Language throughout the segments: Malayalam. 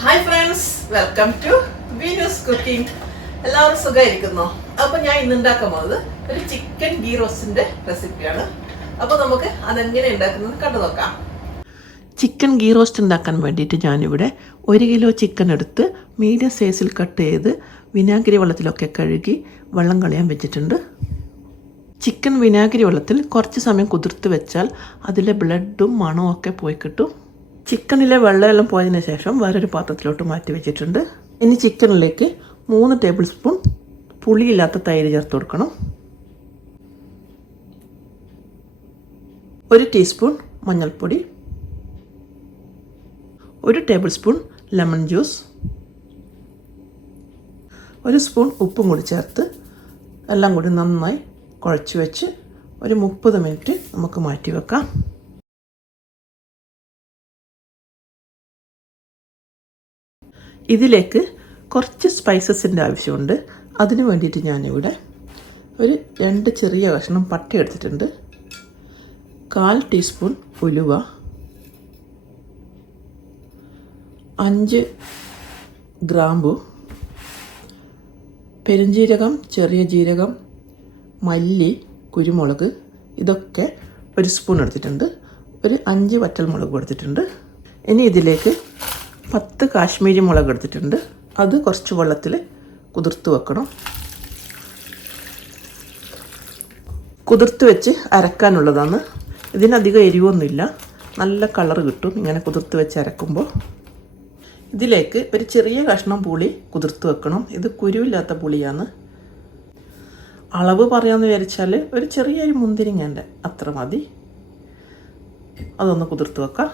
Hi friends welcome to Veenu's cooking എല്ലാവരും സുഖമായിരിക്കുന്നോ? അപ്പൊ ഞാൻ ഇന്ന് ഉണ്ടാക്കാൻ പോകുന്നത് ഒരു ചിക്കൻ ഗീ റെസിപ്പിയാണ് അപ്പൊ നമുക്ക് അതെങ്ങനെ ഉണ്ടാക്കുന്നത് കണ്ടു നോക്കാം. ചിക്കൻ ഗീ റോസ്റ്റ് ഉണ്ടാക്കാൻ വേണ്ടിയിട്ട് ഞാനിവിടെ ഒരു കിലോ ചിക്കൻ എടുത്ത് മീഡിയം സൈസിൽ കട്ട് ചെയ്ത് വിനാഗിരി വെള്ളത്തിലൊക്കെ കഴുകി വെള്ളം കളയാൻ വെച്ചിട്ടുണ്ട്. ചിക്കൻ വിനാഗിരി വെള്ളത്തിൽ കുറച്ച് സമയം കുതിർത്ത് വെച്ചാൽ അതിലെ ബ്ലഡും മണവും ഒക്കെ പോയി കിട്ടും. ചിക്കനിലെ വെള്ളമെല്ലാം പോയതിന് ശേഷം വേറൊരു പാത്രത്തിലോട്ട് മാറ്റി വെച്ചിട്ടുണ്ട്. ഇനി ചിക്കനിലേക്ക് മൂന്ന് ടേബിൾ സ്പൂൺ പുളിയില്ലാത്ത തൈര് ചേർത്ത് കൊടുക്കണം. ഒരു ടീസ്പൂൺ മഞ്ഞൾപ്പൊടി. ഒരു ടേബിൾ സ്പൂൺ ലെമൺ ജ്യൂസ്. ഒരു സ്പൂൺ ഉപ്പും കൂടി ചേർത്ത് എല്ലാം കൂടി നന്നായി കുഴച്ച് വെച്ച് ഒരു മുപ്പത് മിനിറ്റ് നമുക്ക് മാറ്റി വെക്കാം. ഇതിലേക്ക് കുറച്ച് സ്പൈസസിന്റെ ആവശ്യമുണ്ട്. അതിന് വേണ്ടിയിട്ട് ഞാനിവിടെ ഒരു രണ്ട് ചെറിയ കഷ്ണം പട്ട എടുത്തിട്ടുണ്ട്. കാൽ ടീസ്പൂൺ ഉലുവ. അഞ്ച് ഗ്രാമ്പു. പെരുംജീരകം ചെറിയ ജീരകം മല്ലി കുരുമുളക്. ഇതൊക്കെ ഒരു സ്പൂൺ എടുത്തിട്ടുണ്ട്. ഒരു അഞ്ച് വറ്റൽമുളക് എടുത്തിട്ടുണ്ട്. ഇനി ഇതിലേക്ക് പത്ത് കാശ്മീരി മുളക് എടുത്തിട്ടുണ്ട്. അത് കുറച്ച് വെള്ളത്തിൽ കുതിർത്ത് വെക്കണം. കുതിർത്ത് വെച്ച് അരക്കാനുള്ളതാണ്. ഇതിനധികം എരിവൊന്നുമില്ല. നല്ല കളർ കിട്ടും ഇങ്ങനെ കുതിർത്ത് വെച്ച് അരക്കുമ്പോൾ. ഇതിലേക്ക് ഒരു ചെറിയ കഷ്ണം പുളി കുതിർത്ത് വെക്കണം. ഇത് കുരുവില്ലാത്ത പുളിയാണ്. അളവ് പറയാമെന്ന് വിചാരിച്ചാൽ ഒരു ചെറിയൊരു മുന്തിരിങ്ങന്റെ അത്ര മതി. അതൊന്ന് കുതിർത്ത് വെക്കാം.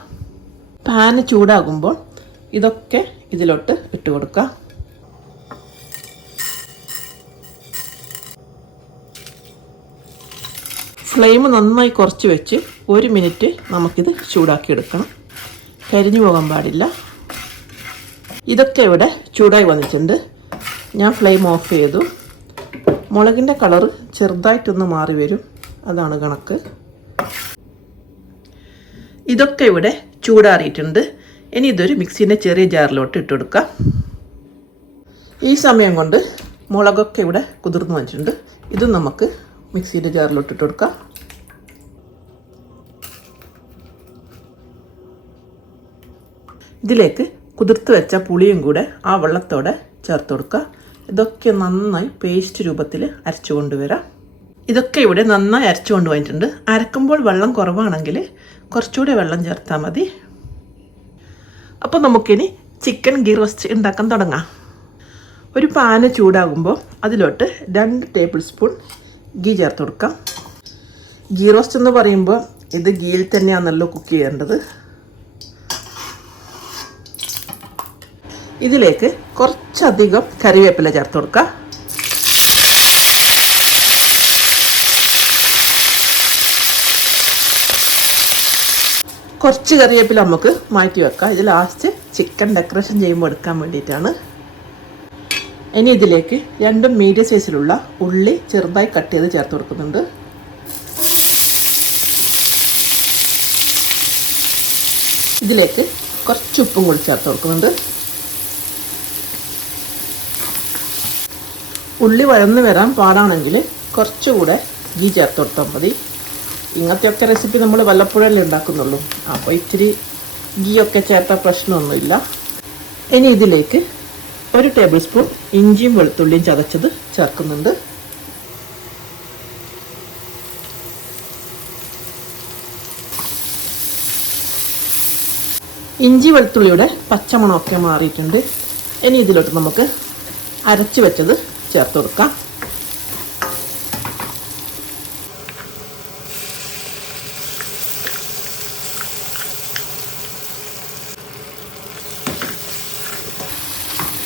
പാന് ചൂടാകുമ്പോൾ ഇതൊക്കെ ഇതിലോട്ട് ഇട്ട് കൊടുക്കുക ഫ്ലെയിം നന്നായി കുറച്ച് വെച്ച് ഒരു മിനിറ്റ് നമുക്കിത് ചൂടാക്കി എടുക്കണം. കരിഞ്ഞു പോകാൻ പാടില്ല. ഇതൊക്കെ ഇവിടെ ചൂടായി വന്നിട്ടുണ്ട്. ഞാൻ ഫ്ലെയിം ഓഫ് ചെയ്തു. മുളകിന്റെ കളറ് ചെറുതായിട്ടൊന്ന് മാറി വരും. അതാണ് കണക്ക്. ഇതൊക്കെ ഇവിടെ ചൂടാറിയിട്ടുണ്ട്. ഇനി ഇതൊരു മിക്സീന്റെ ചെറിയ ജാറിലോട്ട് ഇട്ട് കൊടുക്കാം. ഈ സമയം കൊണ്ട് മുളകൊക്കെ ഇവിടെ കുതിർന്ന് വെച്ചിട്ടുണ്ട് ഇതും നമുക്ക് മിക്സീന്റെ ജാറിലോട്ട് ഇട്ട് കൊടുക്കാം. ഇതിലേക്ക് കുതിർത്ത് വെച്ച പുളിയും കൂടെ ആ വെള്ളത്തോടെ ചേർത്ത് കൊടുക്കുക. ഇതൊക്കെ നന്നായി പേസ്റ്റ് രൂപത്തിൽ അരച്ചു കൊണ്ടുവരാം. ഇതൊക്കെ ഇവിടെ നന്നായി അരച്ചു കൊണ്ടുപോയിട്ടുണ്ട് അരക്കുമ്പോൾ വെള്ളം കുറവാണെങ്കിൽ കുറച്ചുകൂടെ വെള്ളം ചേർത്താൽ മതി. അപ്പോൾ നമുക്കിനി ചിക്കൻ ഗീ റോസ്റ്റ് ഉണ്ടാക്കാൻ തുടങ്ങാം. ഒരു പാന് ചൂടാകുമ്പോൾ അതിലോട്ട് രണ്ട് ടേബിൾ സ്പൂൺ ഗീ ചേർത്ത് കൊടുക്കാം. ഗീ റോസ്റ്റ് എന്ന് പറയുമ്പോൾ ഇത് ഗീയിൽ തന്നെയാണല്ലോ കുക്ക് ചെയ്യേണ്ടത്. ഇതിലേക്ക് കുറച്ചധികം കറിവേപ്പില ചേർത്ത് കൊടുക്കാം. കുറച്ച് കറിവേപ്പില നമുക്ക് മാറ്റി വെക്കാം. ഇത് ലാസ്റ്റ് ചിക്കൻ ഡെക്കറേഷൻ ചെയ്യുമ്പോൾ എടുക്കാൻ വേണ്ടിയിട്ടാണ്. ഇനി ഇതിലേക്ക് രണ്ടും മീഡിയം സൈസിലുള്ള ഉള്ളി ചെറുതായി കട്ട് ചെയ്ത് ചേർത്ത് കൊടുക്കുന്നുണ്ട്. ഇതിലേക്ക് കുറച്ച് ഉപ്പും കൂടി ചേർത്ത് കൊടുക്കുന്നുണ്ട്. ഉള്ളി വഴന്ന് വരാൻ പാടാണെങ്കിൽ കുറച്ചുകൂടെ ഗീ ചേർത്ത് കൊടുത്താൽ മതി. ഇങ്ങനത്തെയൊക്കെ റെസിപ്പി നമ്മൾ വല്ലപ്പോഴല്ലേ ഉണ്ടാക്കുന്നുള്ളൂ. അപ്പോൾ ഇച്ചിരി ഗീ ഒക്കെ ചേർത്ത പ്രശ്നമൊന്നുമില്ല. ഇനി ഇതിലേക്ക് ഒരു ടേബിൾ സ്പൂൺ ഇഞ്ചിയും വെളുത്തുള്ളിയും ചതച്ചത് ചേർക്കുന്നുണ്ട്. ഇഞ്ചി വെളുത്തുള്ളിയുടെ പച്ചമണമൊക്കെ മാറിയിട്ടുണ്ട്. ഇനി ഇതിലോട്ട് നമുക്ക് അരച്ച് വെച്ചത് ചേർത്ത് കൊടുക്കാം.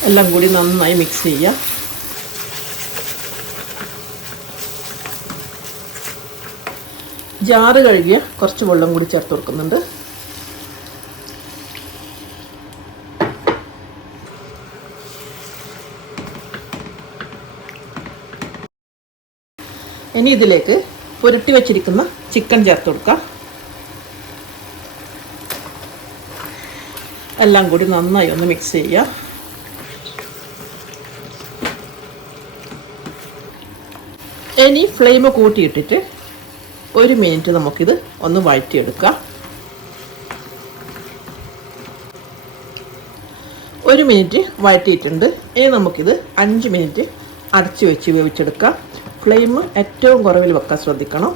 എല്ലാം കൂടി നന്നായി മിക്സ് ചെയ്യുക ജാറ് കഴുകിയ കുറച്ച് വെള്ളം കൂടി ചേർത്ത് കൊടുക്കുന്നുണ്ട്. ഇനി ഇതിലേക്ക് പുരട്ടി വെച്ചിരിക്കുന്ന ചിക്കൻ ചേർത്ത് കൊടുക്കാം. എല്ലാം കൂടി നന്നായി ഒന്ന് മിക്സ് ചെയ്യുക ഇനി ഫ്ലെയിം കൂട്ടിയിട്ടിട്ട് ഒരു മിനിറ്റ് നമുക്കിത് ഒന്ന് വഴറ്റിയെടുക്കാം. ഒരു മിനിറ്റ് വഴറ്റിയിട്ടുണ്ട്. ഇനി നമുക്കിത് അഞ്ച് മിനിറ്റ് അടച്ചു വെച്ച് വേവിച്ചെടുക്കാം. ഫ്ലെയിം ഏറ്റവും കുറവിൽ വെക്കാൻ ശ്രദ്ധിക്കണം.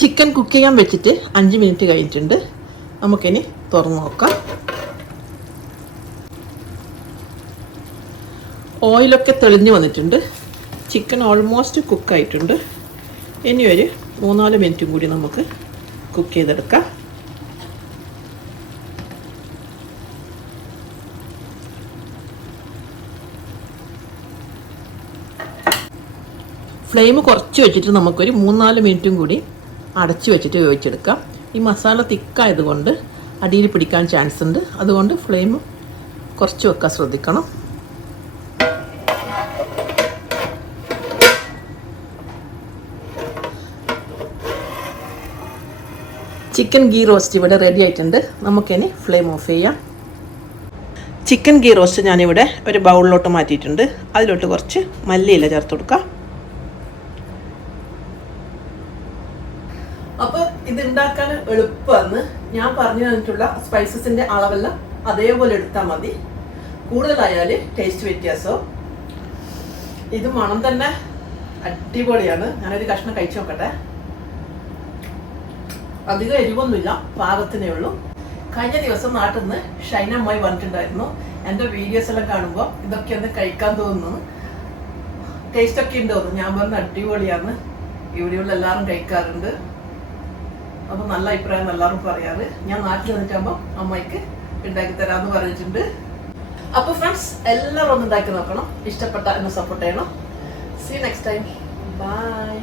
ചിക്കൻ കുക്ക് ചെയ്യാൻ വെച്ചിട്ട് അഞ്ച് മിനിറ്റ് കഴിഞ്ഞിട്ടുണ്ട്. നമുക്കിനി തുറന്നു നോക്കാം. ഓയിലൊക്കെ തെളിഞ്ഞു വന്നിട്ടുണ്ട്. ചിക്കൻ ഓൾമോസ്റ്റ് കുക്കായിട്ടുണ്ട് ഇനി ഒരു മൂന്നാൽ മിനിറ്റും കൂടി നമുക്ക് കുക്ക് ചെയ്തെടുക്കാം. ഫ്ലെയിം കുറച്ച് വെച്ചിട്ട് നമുക്കൊരു മൂന്നാൽ മിനിറ്റും കൂടി അടച്ചു വെച്ചിട്ട് വേവിച്ചെടുക്കാം. ഈ മസാല തിക്കായതുകൊണ്ട് അടിയിൽ പിടിക്കാൻ ചാൻസ് ഉണ്ട്. അതുകൊണ്ട് ഫ്ലെയിം കുറച്ച് വെക്കാൻ ശ്രദ്ധിക്കണം. ചിക്കൻ ഗീ റോസ്റ്റ് ഇവിടെ റെഡി ആയിട്ടുണ്ട്. നമുക്കിനി ഫ്ലെയിം ഓഫ് ചെയ്യാം. ചിക്കൻ ഗീ റോസ്റ്റ് ഞാനിവിടെ ഒരു ബൗളിലോട്ട് മാറ്റിയിട്ടുണ്ട്. അതിലോട്ട് കുറച്ച് മല്ലിയില ചേർത്ത് കൊടുക്കാം. അപ്പൊ ഇത് ഉണ്ടാക്കാൻ എളുപ്പമാണ് ഞാൻ പറഞ്ഞു തന്നിട്ടുള്ള സ്പൈസസിന്റെ അളവെല്ലാം അതേപോലെ എടുത്താൽ മതി. കൂടുതലായാൽ ടേസ്റ്റ് വ്യത്യാസം ഇത് മണം തന്നെ അടിപൊളിയാണ്. ഞാനൊരു കഷ്ണം കഴിച്ചു നോക്കട്ടെ. അധികം എരിവൊന്നുമില്ല പാകത്തിനേ ഉള്ളൂ. കഴിഞ്ഞ ദിവസം നാട്ടിൽ നിന്ന് ഷൈനമ്മായി വന്നിട്ടുണ്ടായിരുന്നു. എന്റെ വീഡിയോസ് എല്ലാം കാണുമ്പോൾ ഇതൊക്കെ ഒന്ന് കഴിക്കാൻ തോന്നുന്നു. ടേസ്റ്റ് ഒക്കെ ഉണ്ട് തോന്നുന്നു ഞാൻ പറഞ്ഞ അടിപൊളിയാണ്. ഇവിടെയുള്ള എല്ലാവരും കഴിക്കാറുണ്ട്. അപ്പോൾ നല്ല അഭിപ്രായം എല്ലാവരും പറയാറ്. ഞാൻ നാട്ടിൽ വന്നിട്ടാകുമ്പോൾ അമ്മയ്ക്ക് ഉണ്ടാക്കി തരാമെന്ന് പറഞ്ഞിട്ടുണ്ട്. അപ്പോൾ ഫ്രണ്ട്സ് എല്ലാവരും ഒന്ന് ഉണ്ടാക്കി നോക്കണം. ഇഷ്ടപ്പെട്ട എന്നെ സപ്പോർട്ട് ചെയ്യണം. C next time by